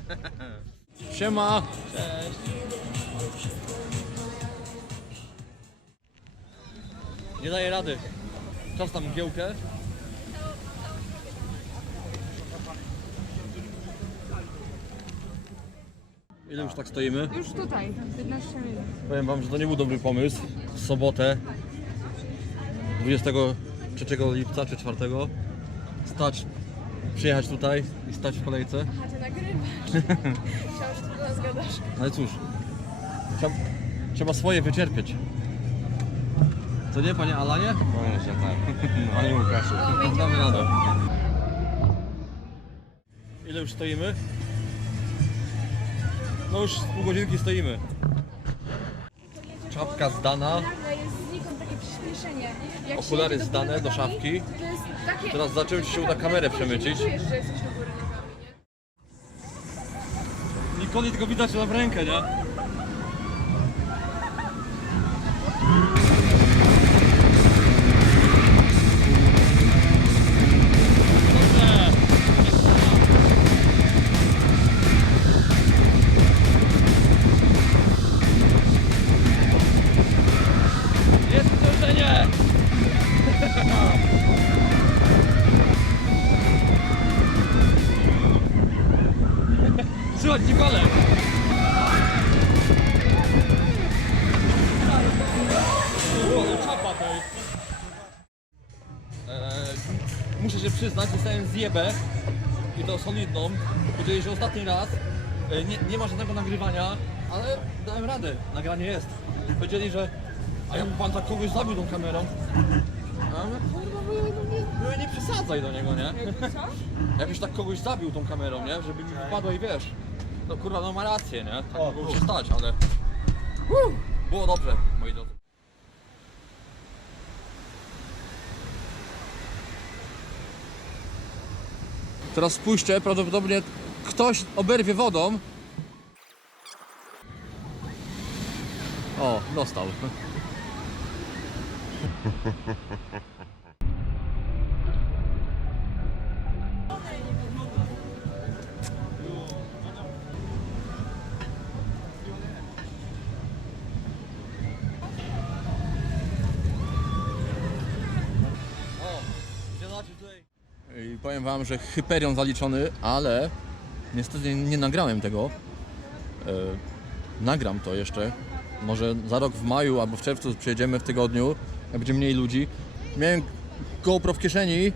Siema. Nie daje rady. Czas tam mgiełkę. Ile już tak stoimy? Już tutaj, 15 minut. Powiem wam, że to nie był dobry pomysł. W sobotę 23 lipca czy 4 stać, przyjechać tutaj i stać w kolejce. A ty nagrywasz. Myślałam, że ty do nas gadasz. Ale cóż, trzeba, trzeba swoje wycierpieć. Co nie, panie Alanie? Powiem, że tak. Panie Łukaszu. Damy radę. Ile już stoimy? No już z pół godzinki stoimy. Czapka zdana, Jak się Okulary jedzie do zdane do nogami, szafki. To jest takie... Teraz czy się uda kamerę przemycić. Czujesz, że jesteś do góry nogami, nie? Nikoli tylko widać na w rękę, nie? Przyznać, dostałem zjebę i to solidną. Powiedzieli, że ostatni raz e, nie, nie ma żadnego nagrywania, ale dałem radę, nagranie jest. Powiedzieli, że a jakby pan tak kogoś zabił tą kamerą, a ja mówię, kurwa, były, no nie, były nie przesadzaj do niego, nie? Co? Jakbyś tak kogoś zabił tą kamerą, nie? Żeby mi wypadła i wiesz. No kurwa, no ma rację, nie? Tak mogło się stać, ale... Uuu, było dobrze, moi drodzy. Teraz spójrzcie, prawdopodobnie ktoś oberwie wodą. O, dostał. powiem wam, że Hyperion zaliczony, ale niestety nie nagrałem tego. E, nagram to jeszcze. Może za rok w maju albo w czerwcu przyjedziemy w tygodniu, jak będzie mniej ludzi. Miałem GoPro w kieszeni. E,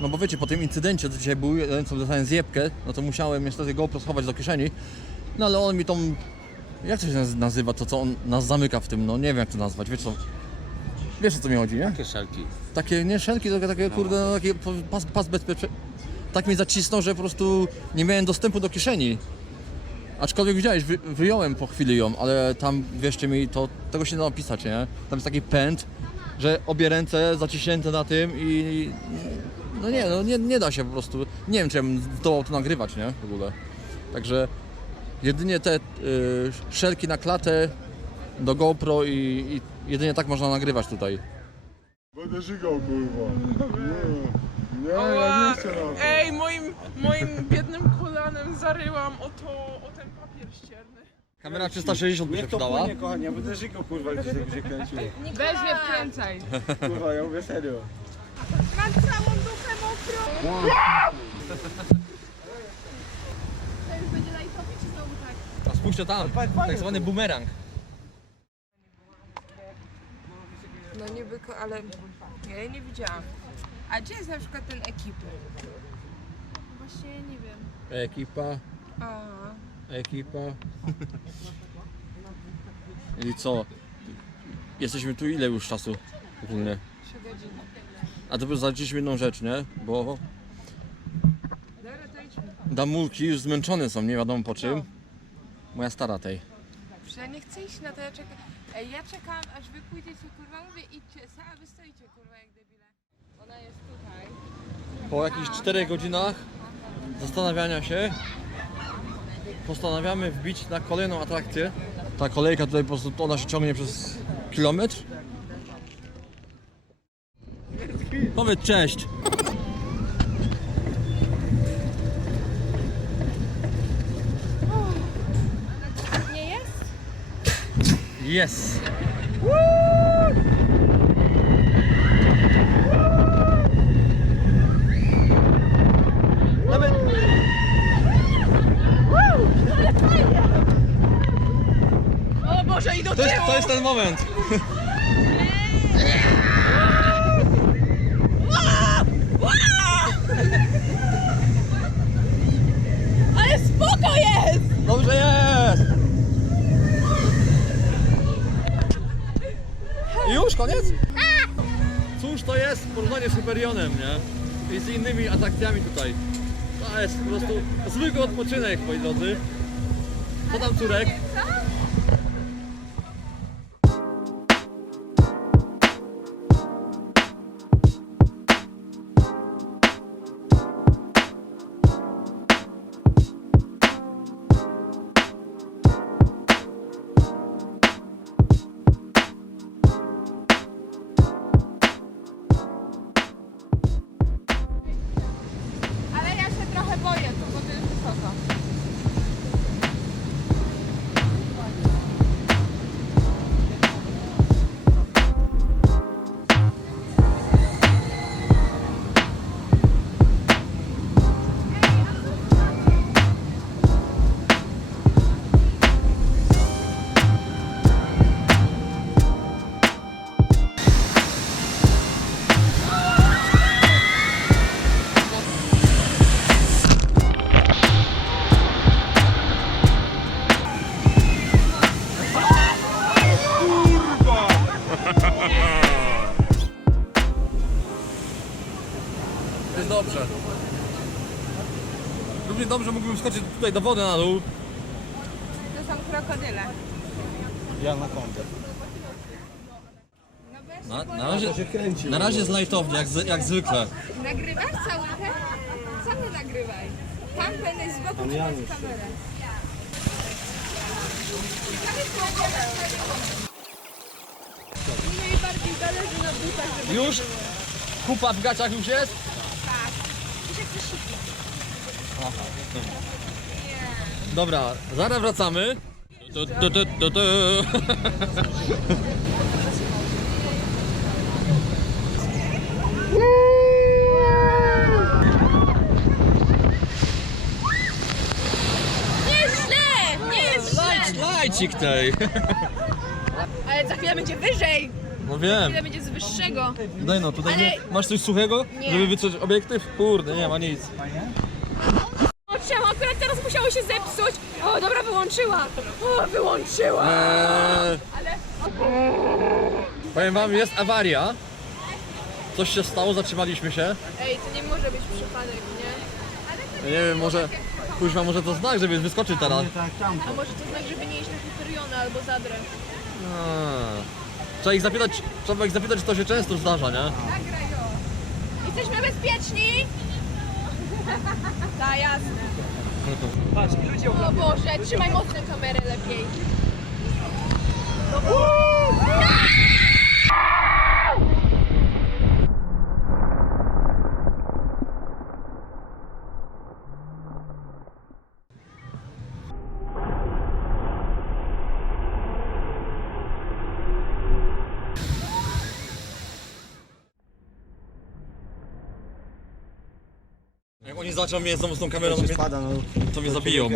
no bo wiecie, po tym incydencie, co dzisiaj był, co dostałem zjebkę, no to musiałem niestety GoPro schować do kieszeni. No ale on mi tą... Jak to się naz- nazywa, to co on nas zamyka w tym, no nie wiem jak to nazwać, wiesz co... Wiesz o co mi chodzi, nie? Kieszelki. Takie nie szelki, tylko takie kurde, no, takie po- pas, pas bezpieczny. Tak mnie zacisnął, że po prostu nie miałem dostępu do kieszeni. Aczkolwiek widziałeś, wy, wyjąłem po chwili ją, ale tam wierzcie mi, to tego się nie da opisać, nie? Tam jest taki pęd, że obie ręce zaciśnięte na tym i no nie, no nie, nie da się po prostu. Nie wiem, czy ja bym zdołał to nagrywać, nie? W ogóle. Także jedynie te y, szelki na klatę do GoPro i, i jedynie tak można nagrywać tutaj. Będę żygał, kurwa. Nie, nie, ja nie chcę na to. Ej, moim, moim biednym kolanem zaryłam o to, o ten papier ścierny. Kamera 360 by się Niech to przydała. płynie, kochanie, ja będę żygał, kurwa, jak się będzie kręcił. Weź mnie wkręcaj. Kurwa, ja mówię serio. Mam całą dupę mokrą. To już będzie lajtowy, czy znowu tak? A spójrzcie tam, tak zwany bumerang. No niby, ko- ale ja jej nie widziałam. A gdzie jest na przykład ten ekipy? Właśnie nie wiem. Ekipa, A, ekipa. I co? Jesteśmy tu ile już czasu ogólnie? 3 godziny. A to zaliczyliśmy jedną rzecz, nie? Bo Dobra, to idźmy. damulki już zmęczone są, nie wiadomo po czym. Moja stara tej. Przecież ja nie chcę iść na to, ja czekam. Ej, ja czekam, aż wy pójdziecie, kurwa, mówię, idźcie, sama wy stoicie, kurwa, jak debile. Ona jest tutaj. Po jakichś 4 godzinach zastanawiania się postanawiamy wbić na kolejną atrakcję. Ta kolejka tutaj po prostu ona się ciągnie przez kilometr. Powiedz cześć. Yes! Nawet... O Boże, i do To jest, to jest ten moment! Ale spoko jest! Dobrze jest! Koniec? Cóż to jest w porównaniu z Hyperionem, nie? I z innymi atrakcjami tutaj. To jest po prostu zwykły odpoczynek, moi drodzy. Co tam, córek? Tutaj do wody na dół. To są krokodyle. Ja na kątę. No Na, na, razie, się kręci. na razie jest lajtownie, jak, z- jak zwykle. Nagrywasz cały ten? Co nie nagrywaj? Tamten jest z boku, czy Janusz. jest kamerę? Mi najbardziej zależy na butach, żeby Już? Kupa w gaciach już jest? tak. Już jak to szybko. Dobra, zaraz wracamy. Źle! Nie jest źle! Lajc, lajcik tej. Ale za chwilę będzie wyżej! No Za wiem. chwilę będzie z wyższego. Daj no, tutaj Ale- nie, masz coś suchego, Nie. żeby wytrzeć obiektyw? Kurde, nie ma nic. O, czemu akurat teraz musiało się zepsuć? O, dobra, wyłączyła! O, wyłączyła! Eee, Ale... powiem wam, jest awaria. Coś się stało, zatrzymaliśmy się. Ej, to nie może być przypadek, nie? Nie wiem, może... Kuźwa, może to znak, żeby wyskoczyć teraz. A może to znak, żeby nie iść na Hyperiona albo Zadrę. Trzeba ich zapytać, trzeba ich zapytać, czy to się często zdarza, nie? Nagraj ją. Jesteśmy bezpieczni? Tak, jasne. O Boże, trzymaj mocno kamerę lepiej. Jak zaczną mnie znowu z tą kamerą, to mnie, Spada, no. to mnie zabiją.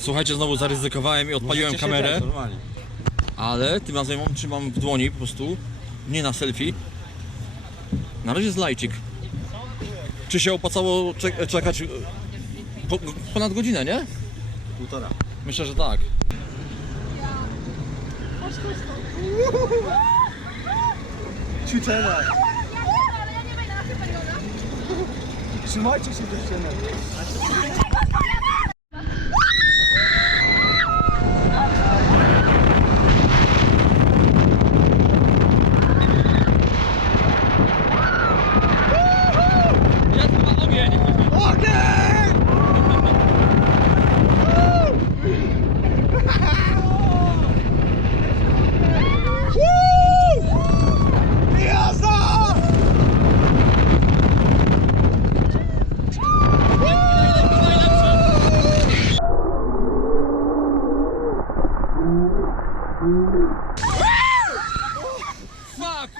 Słuchajcie, znowu zaryzykowałem i odpaliłem kamerę, ale tym razem ją trzymam w dłoni po prostu, nie na selfie. Na razie jest lajcik. Czy się opłacało czek- czekać e, po, ponad godzinę, nie? Półtora. Myślę, że tak. Ćwiczenia. Trzymajcie się do up!